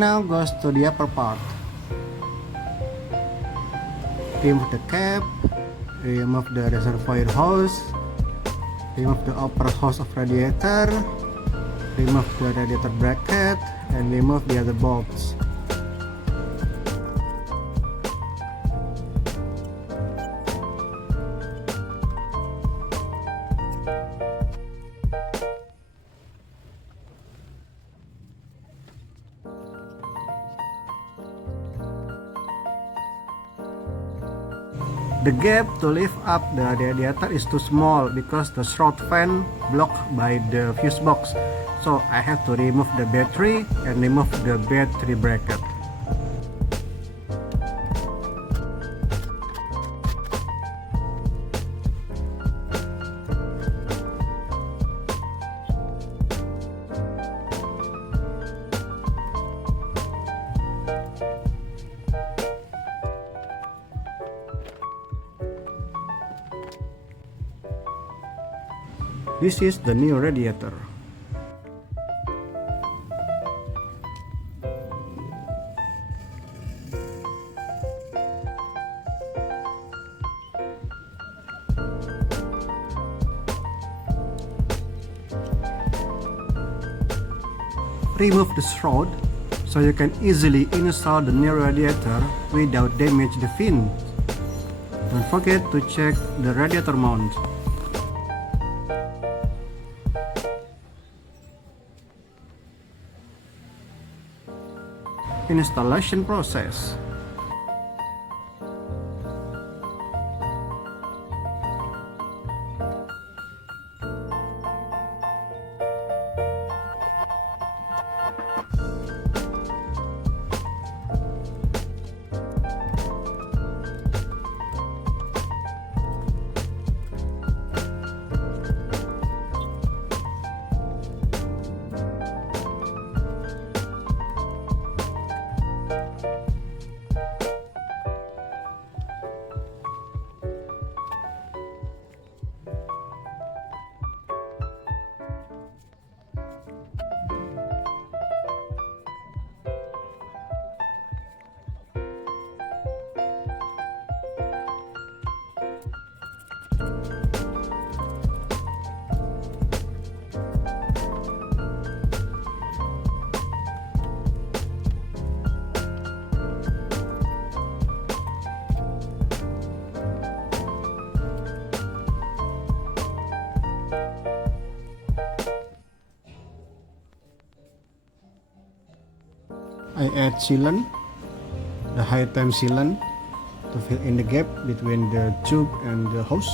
now goes to the upper part. Remove the cap, remove the reservoir hose, remove the upper hose of radiator, remove the radiator bracket, and remove the other bolts. The gap to lift up the radiator is too small because the shroud fan blocked by the fuse box, so I have to remove the battery and remove the battery bracket. This is the new radiator. Remove the shroud so you can easily install the new radiator without damage the fins. Don't forget to check the radiator mount. Installation process. I add sealant, the high temp sealant, to fill in the gap between the tube and the hose.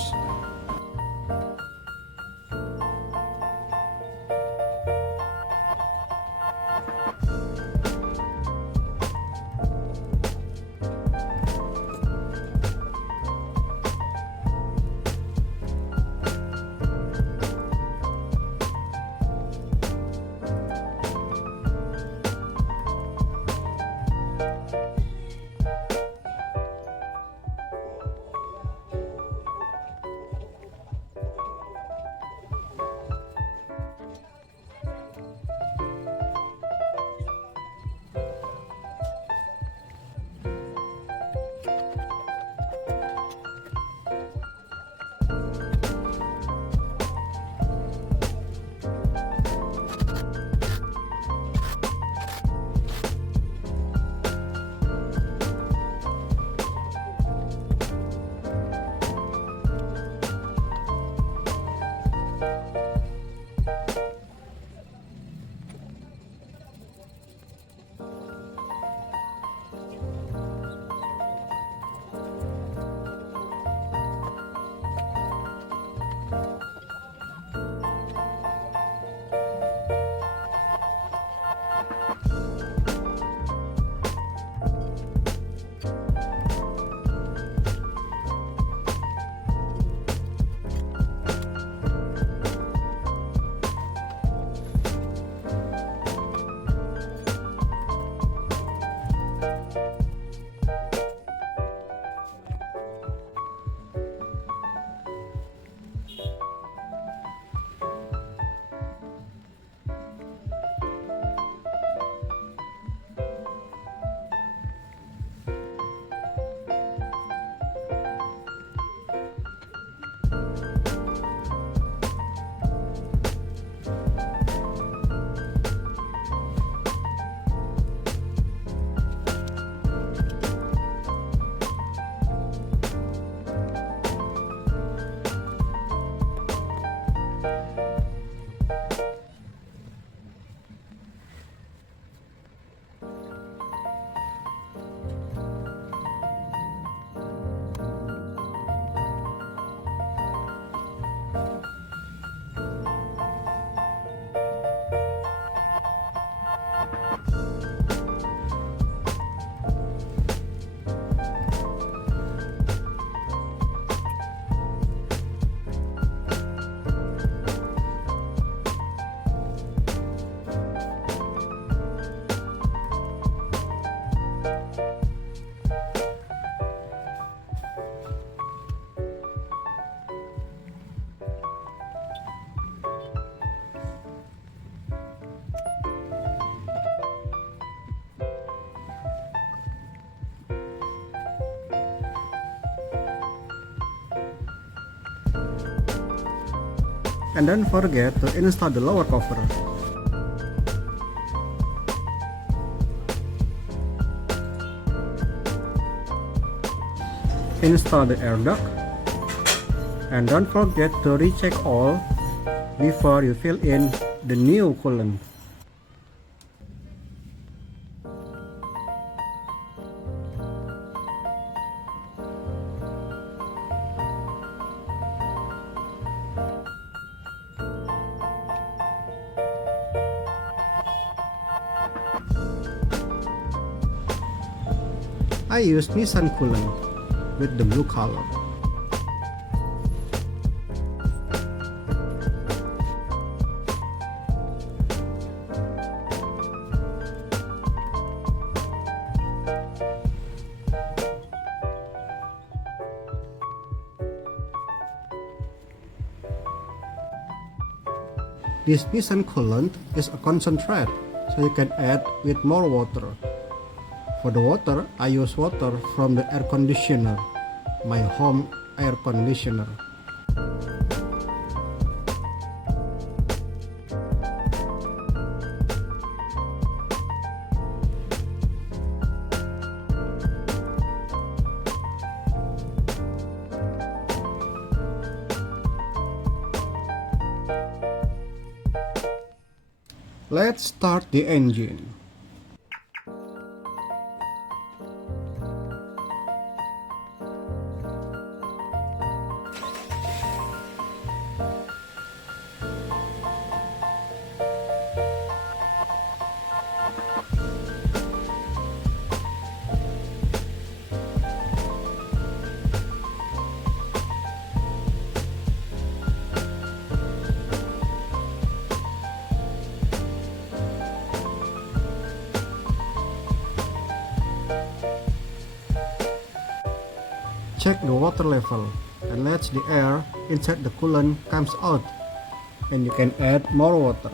And don't forget to install the lower cover. Install the air duct, and don't forget to recheck all before you fill in the new coolant. I use Nissan coolant with the blue color. This Nissan coolant is a concentrate, so you can add with more water. For the water, I use water from the air conditioner, my home air conditioner. Let's start the engine. Check the water level and let the air inside the coolant comes out, and you can add more water.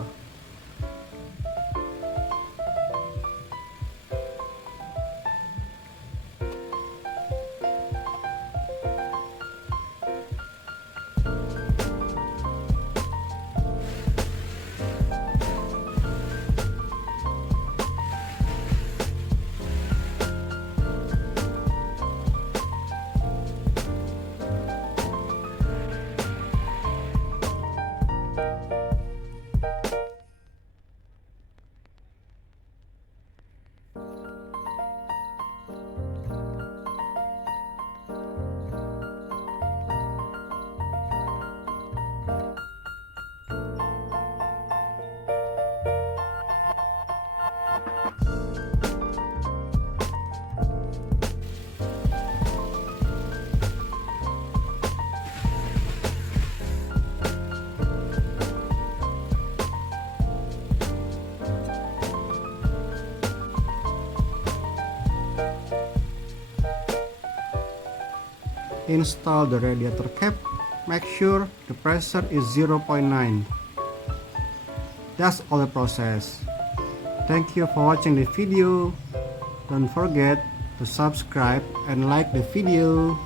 Install the radiator cap. Make sure the pressure is 0.9. That's all the process. Thank you for watching the video. Don't forget to subscribe and like the video.